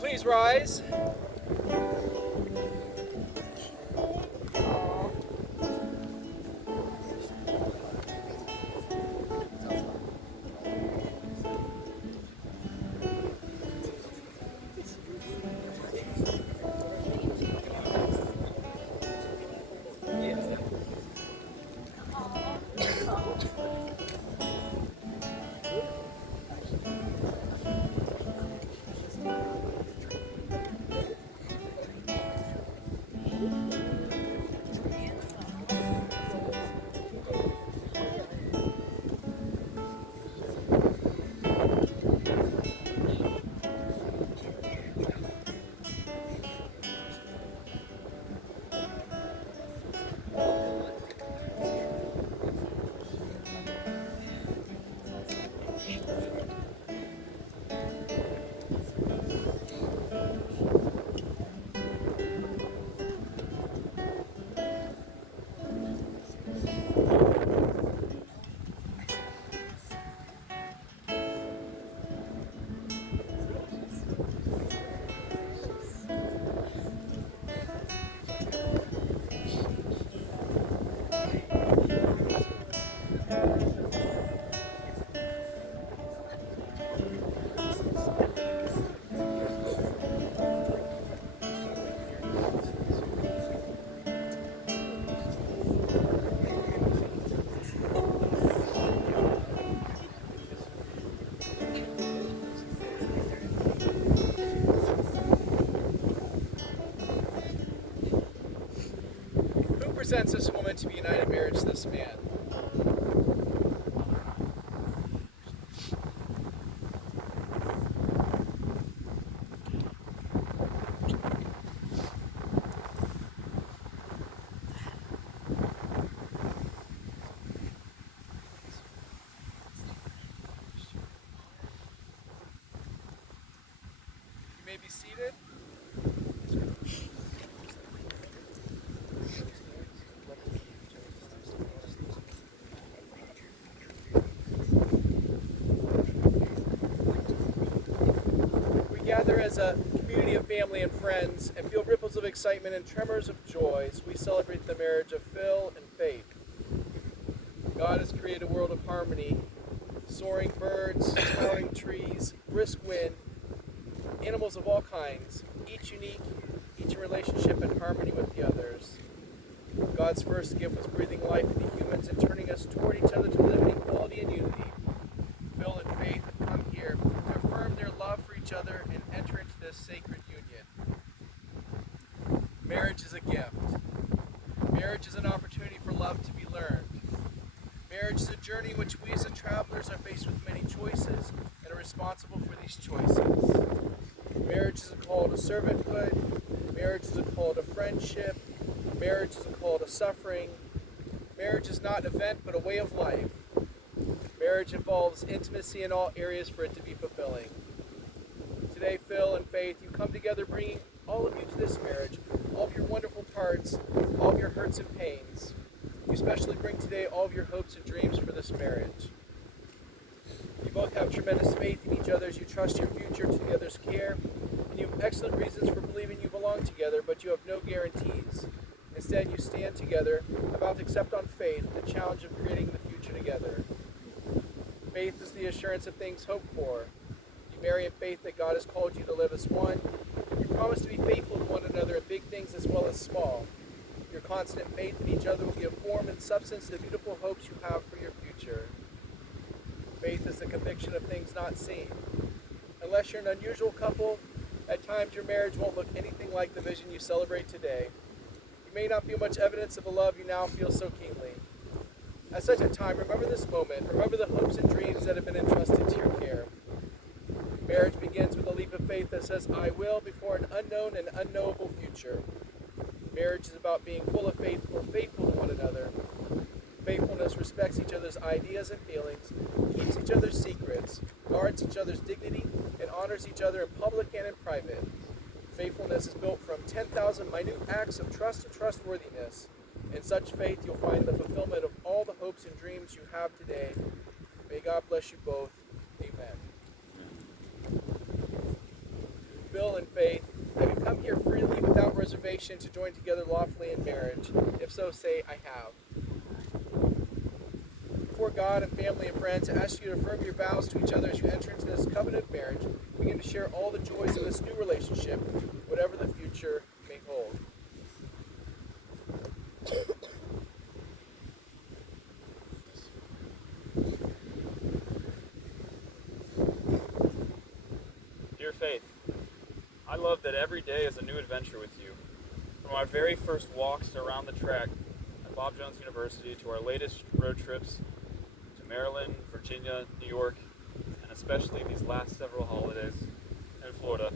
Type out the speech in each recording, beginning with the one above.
Please rise. presents this woman to be united in marriage to this man. You may be seated. Gather as a community of family and friends and feel ripples of excitement and tremors of joy as we celebrate the marriage of Phil and Faith. God has created a world of harmony, soaring birds, towering trees, brisk wind, animals of all kinds, each unique, each in relationship and harmony with the others. God's first gift was breathing life into humans and turning us toward each other to live in equality and unity. Phil and Faith have come here to affirm their love for each other and enter into this sacred union. Marriage is a gift. Marriage is an opportunity for love to be learned. Marriage is a journey in which we as travelers are faced with many choices and are responsible for these choices. Marriage is a call to servanthood. Marriage is a call to friendship. Marriage is a call to suffering. Marriage is not an event but a way of life. Marriage involves intimacy in all areas for it to be fulfilling. Today, Phil and Faith, you come together bringing all of you to this marriage, all of your wonderful parts, all of your hurts and pains. You especially bring today all of your hopes and dreams for this marriage. You both have tremendous faith in each other as you trust your future to the other's care, and you have excellent reasons for believing you belong together, but you have no guarantees. Instead, you stand together, about to accept on faith the challenge of creating the future together. Faith is the assurance of things hoped for. You marry in faith that God has called you to live as one. You promise to be faithful to one another in big things as well as small. Your constant faith in each other will give form and substance to the beautiful hopes you have for your future. Faith is the conviction of things not seen. Unless you're an unusual couple, at times your marriage won't look anything like the vision you celebrate today. You may not feel much evidence of the love you now feel so keenly. At such a time, remember this moment. Remember the hopes and dreams that have been entrusted to your care. Marriage begins with a leap of faith that says, I will, before an unknown and unknowable future. Marriage is about being full of faith or faithful to one another. Faithfulness respects each other's ideas and feelings, keeps each other's secrets, guards each other's dignity, and honors each other in public and in private. Faithfulness is built from 10,000 minute acts of trust and trustworthiness. In such faith, you'll find the fulfillment of all the hopes and dreams you have today. May God bless you both. Amen. Phil and Faith, have you come here freely without reservation to join together lawfully in marriage? If so, say, I have. Before God and family and friends, I ask you to affirm your vows to each other as you enter into this covenant of marriage. Begin to share all the joys of this new relationship, whatever the future may hold. Dear Faith, I love that every day is a new adventure with you. From our very first walks around the track at Bob Jones University to our latest road trips to Maryland, Virginia, New York, and especially these last several holidays in Florida,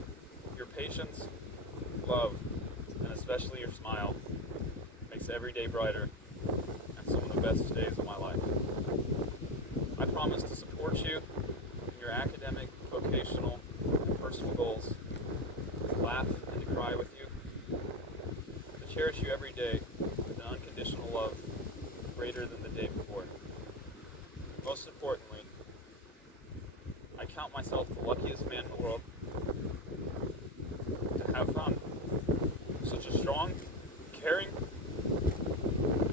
your patience, love, and especially your smile makes every day brighter and some of the best days of my life. I promise to support you in your academic, vocational, and personal goals, to laugh and to cry with you, to cherish you every day with an unconditional love greater than the day before. Most importantly, I count myself the luckiest man in the world to have found such a strong, caring,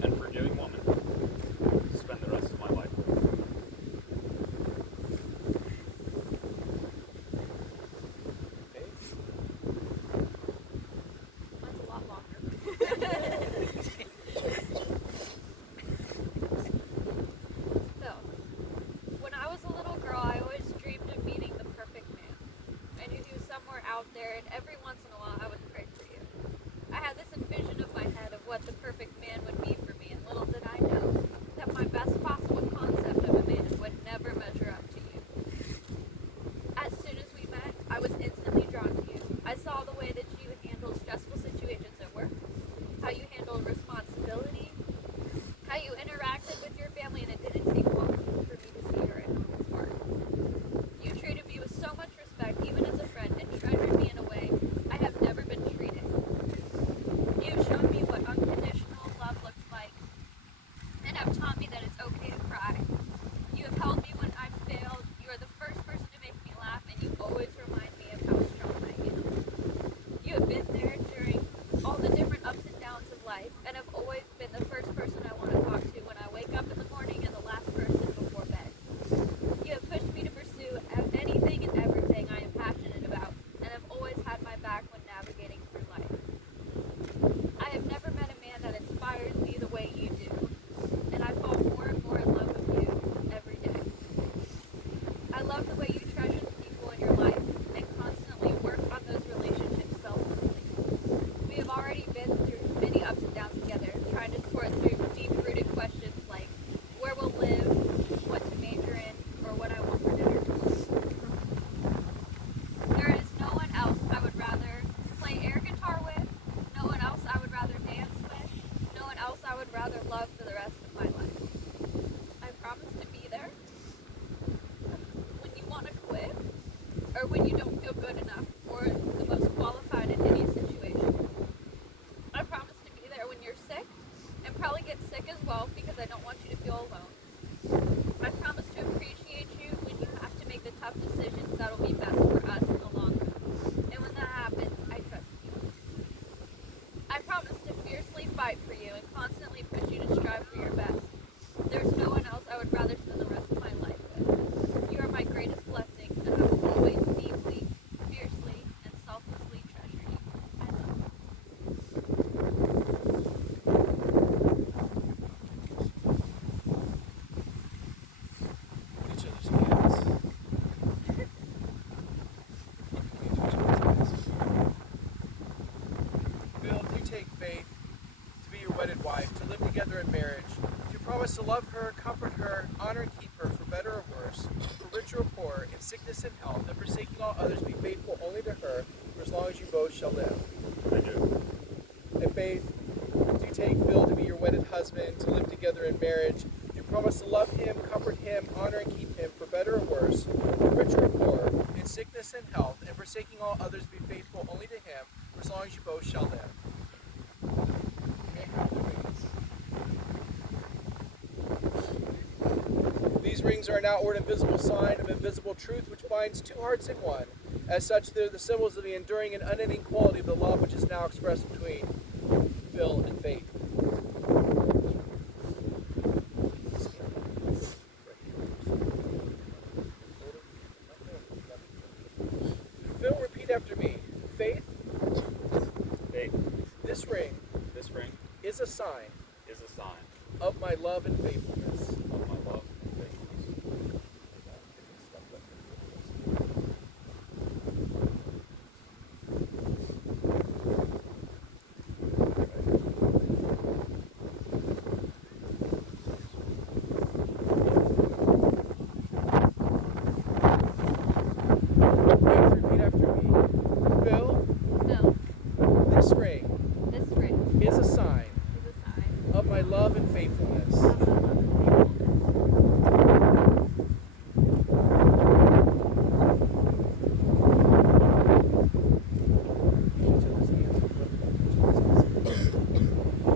and forgiving woman to spend the rest of my life with. That's a lot longer. So, when I was a little girl, I always dreamed of meeting the perfect man. I knew he was somewhere out there, and every once in a while I would pray for you. I had this in all the way that you handled stressful situations at work, how you handled responsibility, how you interacted with your family, and it didn't take long for me to see your enormous heart. You treated me with so much respect, even as a friend, and treasured me in a way I have never been treated. You've shown me what unconditional love looks like, and have taught me that it's okay to cry. You have held me when I've failed. You are the first person to make me laugh, and you always remind me of how strong I am. You have been there during all the different ups and downs of life, and have always been the first person I want to talk to when I wake up in the morning and the last person before bed. You have pushed me to pursue anything and everything I am passionate about, and have always had my back when navigating through life. I have never met a man that inspires me the way you do, and I fall more and more in love with you every day. I love the way you treasure the people in your life and constantly work on those relationships selflessly. We have already been through many ups and downs together, trying to sort through deep-rooted questions like where we'll live, what to major in, or what I want for dinner. There is no one else I would rather play air guitar with, no one else I would rather dance with, no one else I would rather love for the rest of my life. I promise to be there when you want to quit, or when you don't feel good enough, or the most qualified in any situation. I promise to be there when you're sick, and probably get sick as well because I don't want you to feel alone. I promise to appreciate you when you have to make the tough decisions that will be best for us in the long run. And when that happens, I trust you. I promise to fiercely fight for you and constantly push you to strive for your best. There's no one else I would rather spend the rest of my life with. You are my greatest blessing, and I will always deeply, fiercely, and selflessly treasure you. I love you. Hold each other's hands. Phil, do you take faith to be your wedded wife, to live together in marriage? Do you promise to love her, comfort her, honor and keep her for better or worse, for richer or poorer, in sickness and health, and forsaking all others, be faithful only to her for as long as you both shall live? I do. And Faith, do you take Phil to be your wedded husband, to live together in marriage? Do you promise to love him, comfort him, honor and keep him for better or worse, for richer or poorer, in sickness and health, and forsaking all others, be faithful only to him for as long as you both shall live? These rings are an outward and visible sign of invisible truth which binds two hearts in one. As such, they're the symbols of the enduring and unending quality of the love which is now expressed between Phil and Faith. Phil, repeat after me. Faith, Faith, this ring this ring is a sign is a sign of my love and faithfulness. of my love and faithfulness. Faith, repeat after me. Phil, Phil, this ring this ring is a sign is a sign of my love and faithfulness. of my love and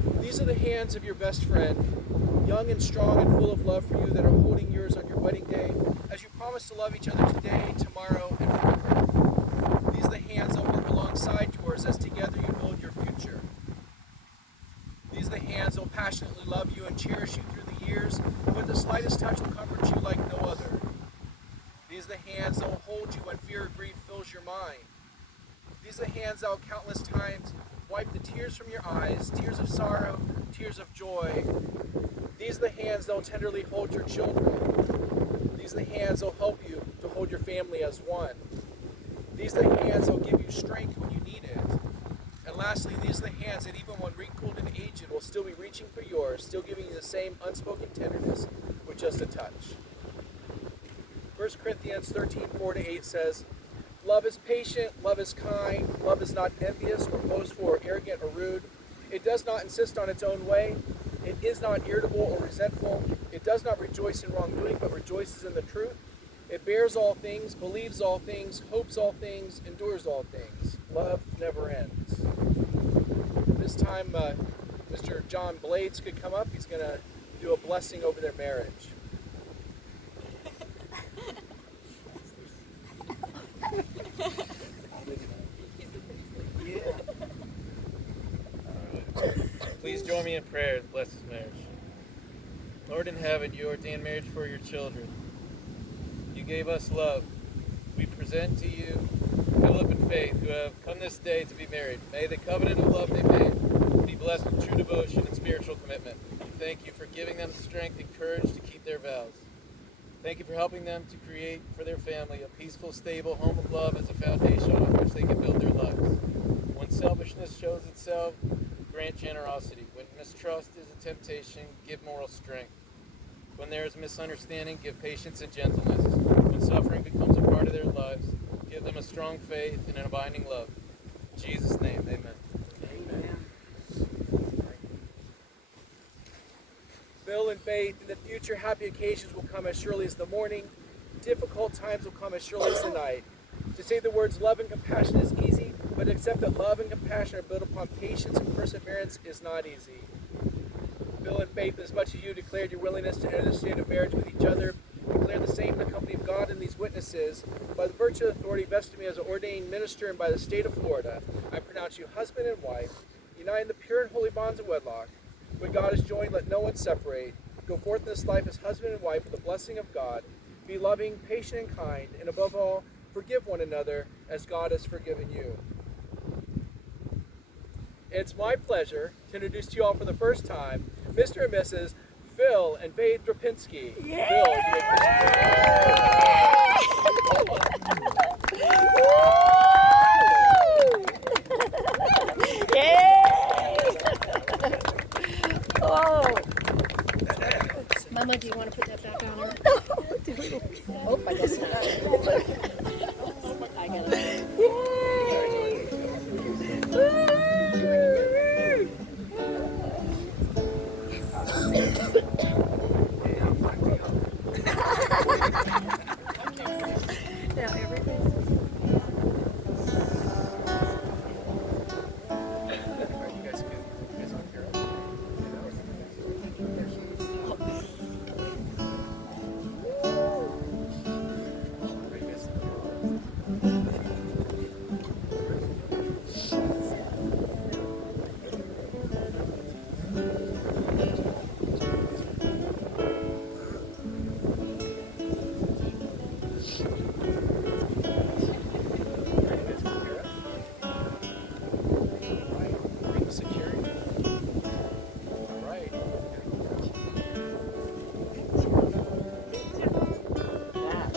faithfulness. These are the hands of your best friend, young and strong and full of love for you, that are holding yours on your wedding day, as you promise to love each other today, tomorrow, and forever. These are the hands that work alongside yours as together you build your future. These are the hands that will passionately love you and cherish you through the years, and with the slightest touch will comfort you like no other. These are the hands that will hold you when fear or grief fills your mind. These are the hands that will countless times wipe the tears from your eyes, tears of sorrow, tears of joy. These are the hands that will tenderly hold your children. These are the hands that will help you to hold your family as one. These are the hands that will give you strength when you need it. And lastly, these are the hands that even when wrinkled and aged will still be reaching for yours, still giving you the same unspoken tenderness with just a touch. 1 Corinthians 13:4-8 says, Love is patient, love is kind, love is not envious or boastful or arrogant or rude. It does not insist on its own way. It is not irritable or resentful. It does not rejoice in wrongdoing, but rejoices in the truth. It bears all things, believes all things, hopes all things, endures all things. Love never ends. This time, Mr. John Blades could come up. He's going to do a blessing over their marriage. Please join me in prayer to bless this marriage. Lord in heaven, you ordained marriage for your children. You gave us love. We present to you Philip and Faith, who have come this day to be married. May the covenant of love they made be blessed with true devotion and spiritual commitment. We thank you for giving them the strength and courage to keep their vows. Thank you for helping them to create for their family a peaceful, stable home of love as a foundation on which they can build their lives. When selfishness shows itself, grant generosity. When mistrust is a temptation, give moral strength. When there is misunderstanding, give patience and gentleness. When suffering becomes a part of their lives, give them a strong faith and an abiding love. In Jesus' name, amen. Phil and Faith, in the future, happy occasions will come as surely as the morning. Difficult times will come as surely as the night. To say the words love and compassion is easy, but to accept that love and compassion are built upon patience and perseverance is not easy. Phil and Faith, as much as you declared your willingness to enter the state of marriage with each other, declare the same in the company of God and these witnesses. By the virtue of authority vested me as an ordained minister and by the state of Florida, I pronounce you husband and wife, united in the pure and holy bonds of wedlock. When God is joined, let no one separate. Go forth in this life as husband and wife with the blessing of God. Be loving, patient, and kind, and above all, forgive one another as God has forgiven you. It's my pleasure to introduce to you all for the first time, Mr. and Mrs. Phil and Faith Drapinski. Yeah! Phil,